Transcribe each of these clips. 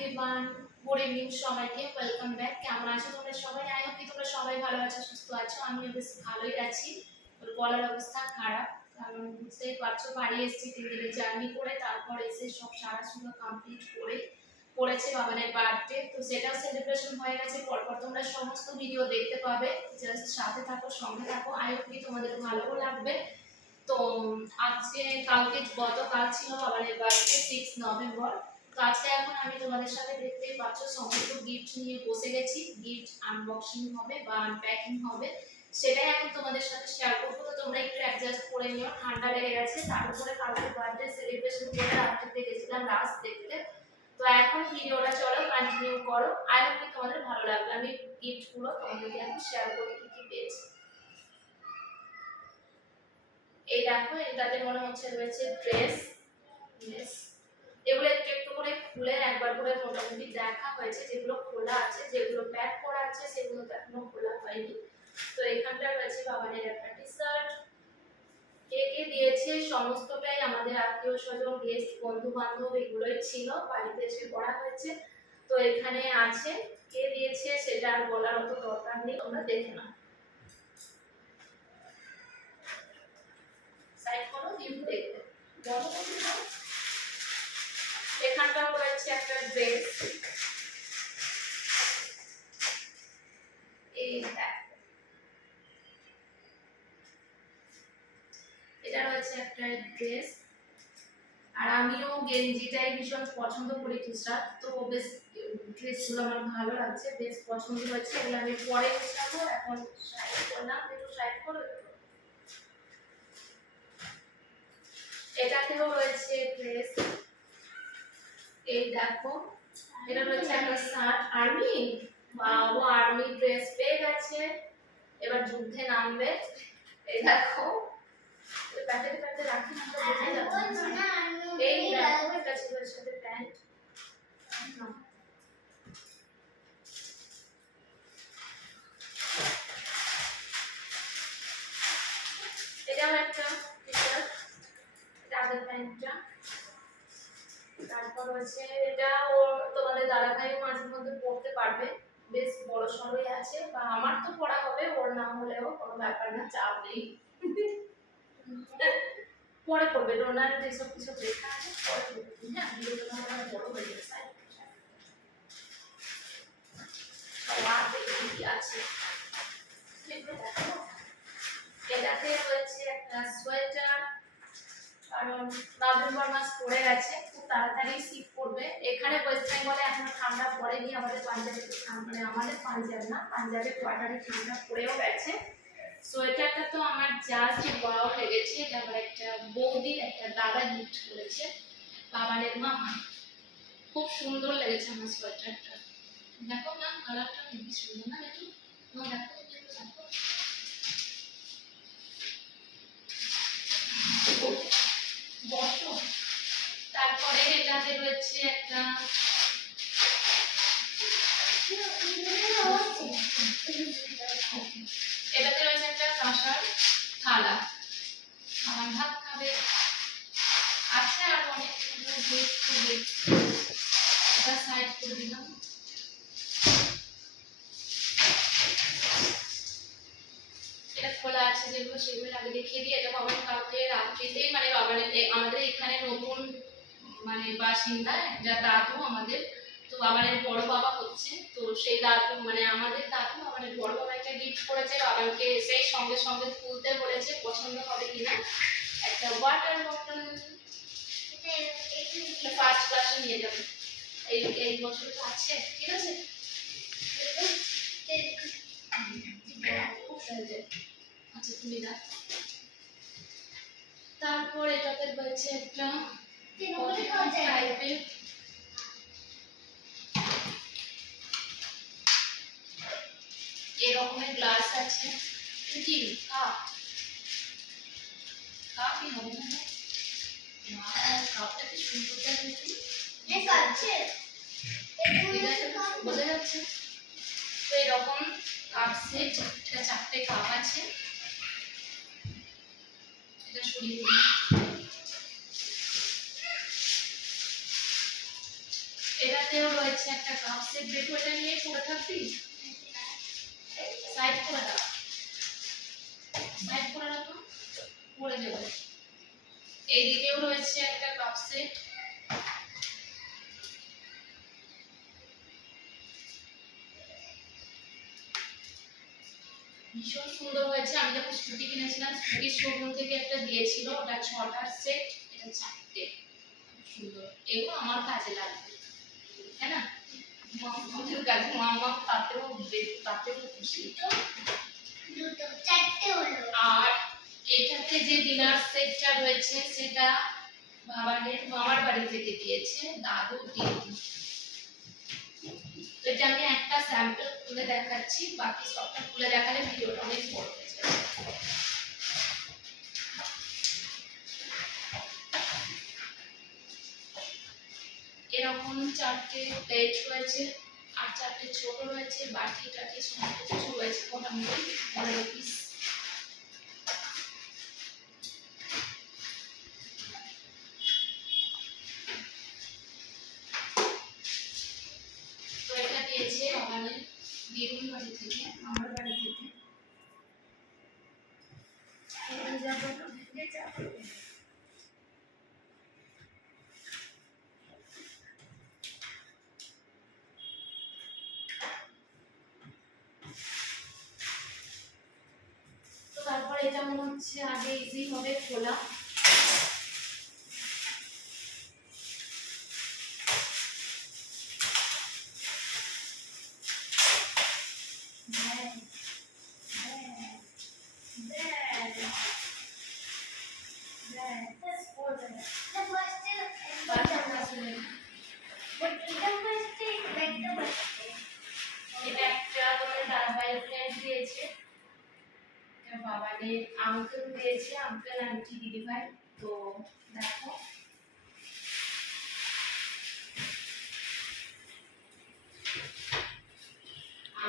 Everyone, good evening সবাইকে, welcome back. কেমন আছো তোমরা সবাই? আই হোপ তোমরা সবাই ভালো আছো, সুস্থ আছো। আমিও বেশ ভালোই আছি। গলার অবস্থা খারাপ, কারণ বুঝতেই পারছো বাড়ি এসেছি 3 দিনের জার্নি করে, তারপর এসে সব সারাসুরা কমপ্লিট করে পড়েছে বাবানের বার্থডে। তো সেটাও সেলিব্রেশন হয়ে গেছে। পরপর তোমরা সমস্ত ভিডিও দেখতে পাবে, জাস্ট সাথে থাকো, সঙ্গে থাকো। আই হোপ তোমাদের ভালোও লাগবে। তো আজকে গতকাল ছিল বাবানের বার্থডে 6 নভেম্বর। তো আজকে এখন আমি তোমাদের সাথে দেখতেই পাচ্ছ সমস্ত গিফট নিয়ে বসে গেছি। গিফট আনবক্সিং হবে বা আনপ্যাকিং হবে, সেটাই এখন তোমাদের সাথে শেয়ার করবো। তো তোমরা একটু অ্যাডজাস্ট করে নিও, ঠান্ডা লেগে গেছে। তার উপরে কালকে বার্থডে সেলিব্রেশন করে রাত্রিতে গেছিলাম রাত দেখতে। তো এখন ভিডিওটা চলো কন্টিনিউ করো। আই হোপ তোমাদের ভালো লাগবে। আমি গিফটগুলো তোমাদেরকে এখন শেয়ার করি কি কি পেয়েছি। এই দেখো, এটাতে মনে হচ্ছে রয়েছে ড্রেস। এগুলো একটু একটু করে খুলে একবার করে মোটামুটি দেখা হয়েছে। যেগুলো খোলা আছে, যেগুলো প্যাক করা আছে, সেগুলো তো এখনো খোলা হয়নি। তো এখানটা রয়েছে বাবানের একটা টি শার্ট। কে কে দিয়েছে সমস্তটাই আমাদের আত্মীয় স্বজন, গেস্ট, বন্ধু বান্ধব এগুলোই ছিল, বাড়িতে এসে পড়া হয়েছে। তো এখানে আছে, কে দিয়েছে সেটা আর বলার মতো দরকার নেই, তোমরা দেখে নাও। সাইড করো, ভিউ দেখতে বলো। এখানটাও রয়েছে একটা ড্রেস। এই দেখো, এটা রয়েছে একটা ড্রেস। আর আমিও গেঞ্জিটাই ভীষণ পছন্দ করি, টি শার্ট। তো বেশ ড্রেসগুলো আমার ভালো লাগছে, বেশ পছন্দ হয়েছে। এগুলো আমি পরে গুছাবো, এখন সাইড করলাম। একটু সাইড করো। এটাতেও রয়েছে ড্রেস। এই দেখো, এটা রয়েছে একটা শার্ট। আর্মি, বাও, আর্মি ড্রেস পেয়ে গেছে, এবার যুদ্ধে নামবে। এই দেখো, প্যাকেটে প্যাকেটে রাখি না, বোঝা যাচ্ছে না। এই দেখো, এটা ছিল এর সাথে প্যান্ট। এটাও একটা টি শার্ট, এটা আগের প্যান্টটা। তারপর হচ্ছে এটা তোমাদের দাদাভাইও মাঝে মধ্যে পড়তে পারবে, বেশ বড় সড়ই আছে। বা আমার তো পড়া হবে, ওর না হলেও কোনো ব্যাপার না, চাপ নেই। পরে পড়বে, ডোনার যেসব কিছু লেখা আছে পরে পড়বে। হ্যাঁ, ভিডিওটা আমার বড় হয়ে যাবে। এটাতে রয়েছে একটা সোয়েটার, কারণ নভেম্বর মাস পড়ে গেছে, খুব তাড়াতাড়ি শীত পড়বে। এখানে ওয়েস্ট বেঙ্গলে এখনো ঠান্ডা পড়েনি, আমাদের পাঞ্জাবে, মানে আমাদের পাঞ্জাব না, পাঞ্জাবে কোয়ার্টারে ঠান্ডা পড়েও গেছে। সোয়েটারটা তো আমার জাস্ট ওয়াও লেগেছে। এটা আমার একটা বৌদির একটা দাদা গিফট করেছে, বাবানের মামা। খুব সুন্দর লেগেছে আমার সোয়েটারটা। দেখো না, কালারটা খুবই সুন্দর না? একটু দেখো, দেখো। তারপরে এটাতে রয়েছে একটা কাঁসার থালা, আমার ভাত খাবে। আছে আর অনেক এটা সাইড করে দিলাম। এটা খোলা আছে যেগুলো, সেগুলো আগে দেখিয়ে দিই। এটা বাবার কালকে রাত্রিতে, মানে আমাদের এখানে নতুন মানে বাসিন্দা যা দাদু আমাদের, তো বাবানের বড় বাবা হচ্ছে। তো সেই দাদু, মানে আমাদের দাদু বাবানের বড় বাবা একটা গিফট করেছে বাবাকে, সেই সঙ্গে সঙ্গে তুলতে বলেছে, পছন্দ হবে কিনা। একটা ওয়াটার বটল, এটা ফার্স্ট ক্লাসে নিয়ে যাবে, এই বছর তো আছে, ঠিক আছে। খুব সহজে, আচ্ছা তুমি দেখো। তারপর এটাতে রয়েছে একটা টাইপের এরকমের গ্লাস আছে। কি কাপ, কাপই হবে না? কাপটা কি সুন্দর দেখাচ্ছে, বোঝা যাচ্ছে। তো এরকম কাপ সেট, এটা 4টে কাপ আছে। এটা সরিয়ে দিই। এটাতেও রয়েছে একটা কাপ সেট। দেখো এটা নিয়ে পড়ে থাকবি, সাইড করে দাও, সাইড করে রাখো, পড়ে যাবে। এইদিকেও রয়েছে একটা কাপ সেট। ভীষণ সুন্দর হয়েছে। আমি যখন স্কুটি কিনেছিলাম স্কুটির শোরুম থেকে একটা দিয়েছিল, ওটা 6টার সেট, এটা 4টে। সুন্দর, এগুলো আমার কাজে লাগবে, তাই না? মামার কাছে মামা তাতেও খুশি। দুটো 4টে হলো। আর এটাতে যে ডিনার সেটটা রয়েছে সেটা মামার বাড়ি থেকে দিয়েছে, দাদু দিদি। এটা আমি একটা স্যাম্পল খুলে দেখাচ্ছি, বাকি সবটা খুলে দেখালে ভিডিওটা অনেক বড় হয়ে যাবে। এরকম 4টে প্লেট রয়েছে, আর 4টে ছোট রয়েছে, বাটি টাটি সমস্ত কিছু রয়েছে মোটামুটি 15 পিস। তো এটা দিয়েছে আমাদের দিদির বাড়ি থেকে, আমার বাড়ি থেকে। তো তারপর এটা মনে হচ্ছে আগে ইজি হবে খোলা। আঙ্কেল দিয়েছে, আঙ্কেল আন্টি দিদি ভাই। তো দেখো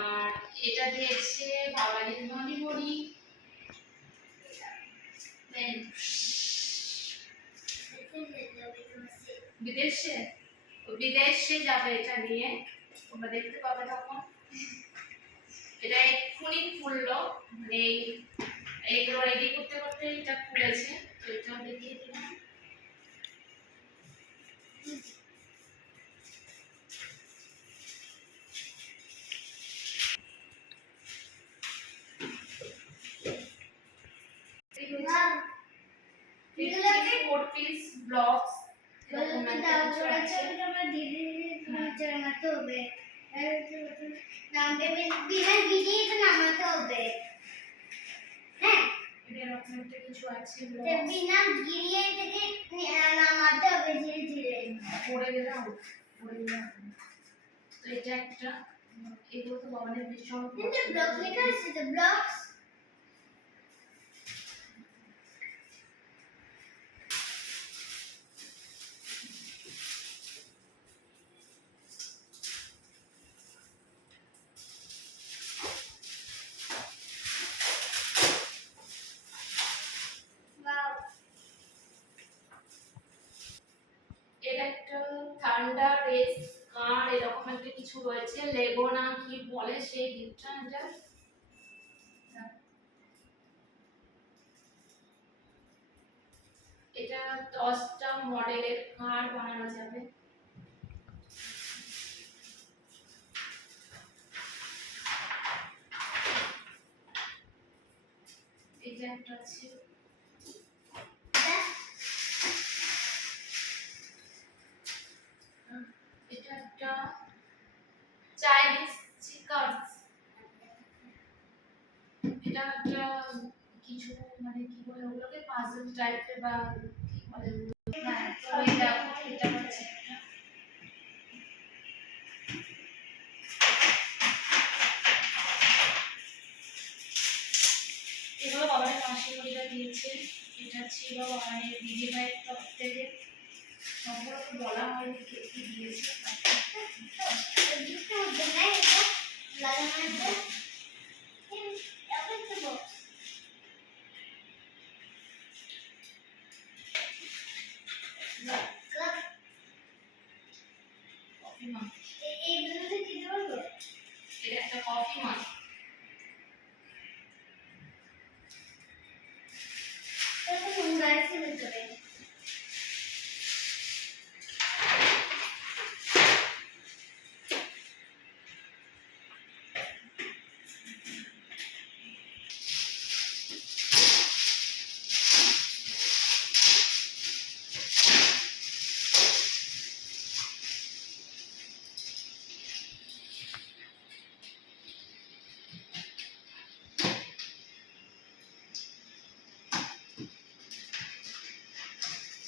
আর এটা দিয়েছে বাবাদের মনি মনি। বিদেশে বিদেশে যাবে এটা নিয়ে, তোমরা দেখতে পাবে তখন। এটা এক্ষুনি খুললো, মানে এইগুলো রেডি করতে করতে এটা খুলেছে। তো এটাও দেখিয়ে দিলাম। ব্লগস নামতে বিনা ভিডিও তো নামাতে হবে। হ্যাঁ, এরকম একটা কিছু আছে, বিনা গিরিয়ে থেকে নামাতে হবে ধীরে ধীরে। পড়ে গেলাম, পড়ে গেলাম। তো এটা একটা, এগুলো তো বাবানের ভীষণ ব্লগ লেখা আছে, তো ব্লগস। এটা একটা থান্ডার রেস কার এরকম একটা কিছু রয়েছে, লেগো না কি বলে সেই গিফটটা। এটা 10টা মডেলের কার বানানো যাবে। এটা একটা আছে, এটা একটা চাইনিজ চিকার্স। এটা একটা কিছু মানে কি বলে ওগুলোকে পাজল টাইপের বা কি বলে। হ্যাঁ, তো এটা হচ্ছে এগুলো বাবার মাসিমণিরা দিয়েছে। এটা ছিল বাবার দিদি ভাইয়ের তরফ থেকে। সম্পূর্ণ বলা হয়নি কে কি দিয়েছে। কফি মাগ, এই দুটোতে কি দেবো? এটা একটা কফি মাগ। এটা তো নোংরা আছে ভিতরে।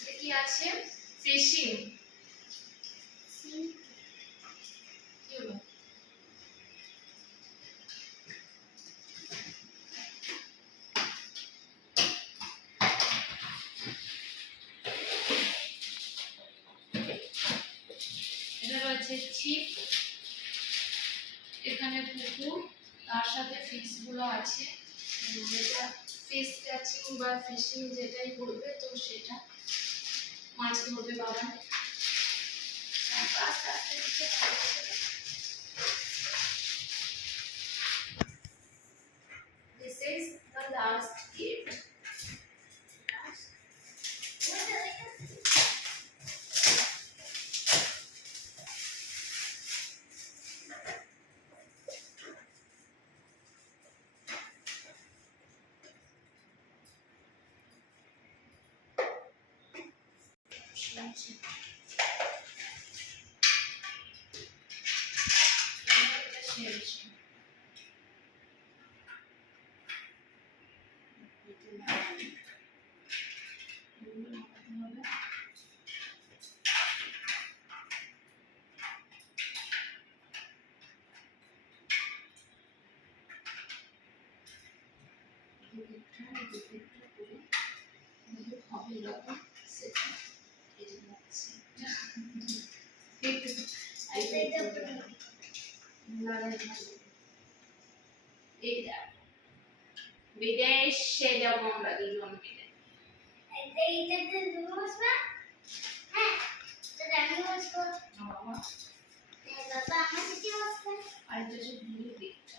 এটা কি আছে? ফিশিং। কি হলো? এটা রয়েছে ছিপ, এখানে পুকুর, তার সাথে ফিশ গুলো আছে। এটা ফিশ ক্যাচিং বা ফিশিং যেটাই বলবে, তো সেটা মাছ ধরবে বাবা। আস্তে আস্তে নিচে নামাচ্ছে। This is the last gate. বিদেশে যাবো আমরা দুজন মিলে। এইটাতে তুমি বসবা? হ্যাঁ, তাহলে আমি বসবো। বাবা, বাবা আমার সাথে বসবে। আর এটা হচ্ছে ব্লু গেটটা।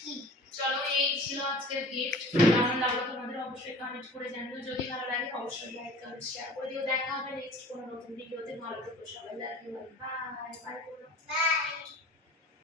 কি? চলো, এই ছিল আজকের গিফট। কেমন লাগলো তোমাদের অবশ্যই কমেন্ট করে জানিও। যদি ভালো লাগে অবশ্যই লাইক কমেন্ট শেয়ার করে দিও। দেখা হবে নেক্সট কোনো নতুন ভিডিওতে। ভালো থেকো সবাই, love you, bye bye. By.